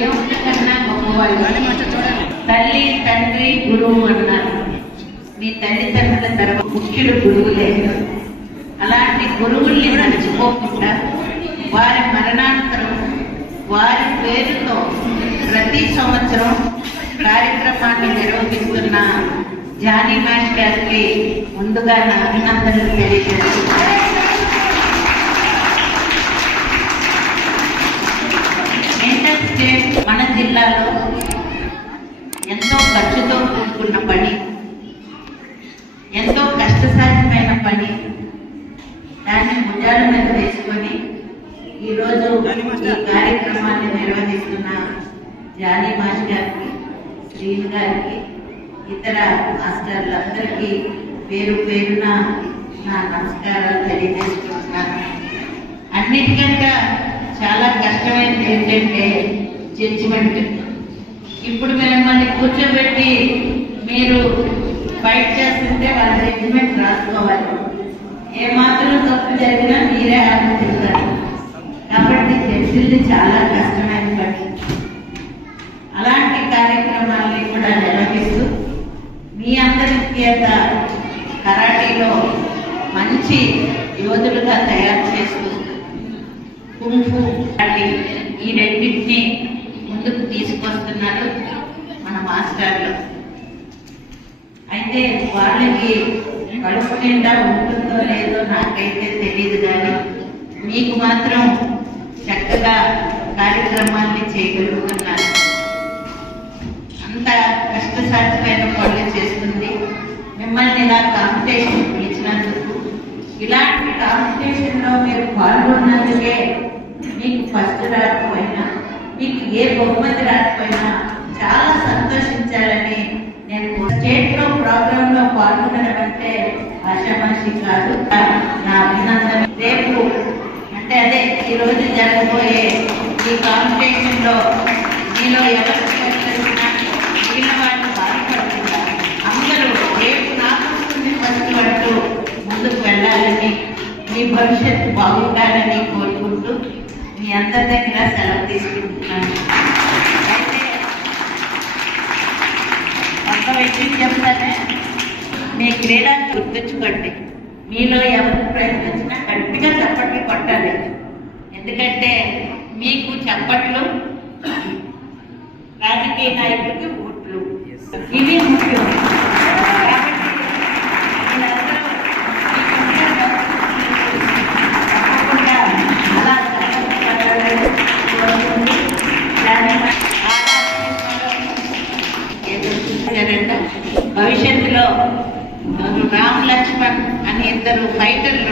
కన్నా గొప్పవాళ్ళు తల్లి తండ్రి గురువు అన్నారు. మీ తల్లిదండ్రుల తర్వాత ముఖ్యుడు గురువులే. అలాంటి గురువుల్ని నడిచిపోకుండా వారి మరణానంతరం వారి పేరుతో ప్రతి సంవత్సరం కార్యక్రమాన్ని నిర్వహిస్తున్న జానీ మాస్టర్కి ముందుగా నా అభినందనలు తెలియజేస్తున్నాను. ఎంతో కష్టసాధ్యమైన పని దాన్ని భుజాల మీద వేసుకొని ఈరోజు ఈ కార్యక్రమాన్ని నిర్వహిస్తున్న జానీ మాష్ గారికి శ్రీను గారికి ఇతర మాస్టర్లందరికీ పేరు పేరున నా నమస్కారాలు తెలియజేసుకుంటున్నాను అన్నిటికంటే చాలా కష్టమైనది ఏంటంటే జడ్జిమెంట్. ఇప్పుడు మిమ్మల్ని కూర్చోబెట్టి మీరు ఫైట్ చేస్తుంటే వాళ్ళ జడ్జిమెంట్ రాసుకోవాలి. ఏ మాత్రం తప్పు జరిగినా మీరే ఆలోచిస్తారు కాబట్టి జడ్జిల్ని చాలా కష్టమైన పని. అలాంటి కార్యక్రమాల్ని కూడా నిర్వహిస్తూ మీ అందరి చేత కరాటీలో మంచి యోధులుగా తయారు చేస్తూ కుంఫు ఈ రెండింటినీ ముందుకు తీసుకొస్తున్నారు. అంటే వాళ్ళకి కడుపు నిండా ఉంటుందో లేదో నాకైతే తెలియదు కానీ మీకు మాత్రం చక్కగా కార్యక్రమాల్ని చేయగలుగుతున్నారు అంత కష్టసాధ్యమైన పనులు చేస్తుంది. మిమ్మల్ని ఇలా కాంపిటీషన్ పిలిచినందుకు ఇలాంటి కాంపిటీషన్లో మీరు పాల్గొన్నందుకే మీకు ఫస్ట్ రాకపోయినా మీకు ఏ బహుమతి రాకపోయినా చాలా సంతోషించాలని నేను ప్రోగ్రామ్ ప్రోగ్రాంలో పాల్గొనడం అంటే ఆశామాషి కాదు. నా అభినందన. రేపు అంటే అదే ఈరోజు జరగబోయే ఈ కాంపిటీషన్లో మీలో ఎవరు మిగిలిన వాళ్ళు అందరూ రేపు నాకు ఫస్ట్ వరకు ముందుకు వెళ్ళాలని మీ భవిష్యత్తు బాగుండాలని కోరుకుంటూ మీ అందరి దగ్గర సెలవు తీసుకుంటున్నాను. విషయం చెప్తానే మీ క్రీడను గుర్తుంచుకోండి. మీలో ఎవరు ప్రయత్నించినా గట్టిగా చప్పట్లు కొట్టాలి. ఎందుకంటే మీకు చప్పట్లు రాజకీయ నాయకుడికి ఓట్లు. ఇవి ముఖ్యం. that will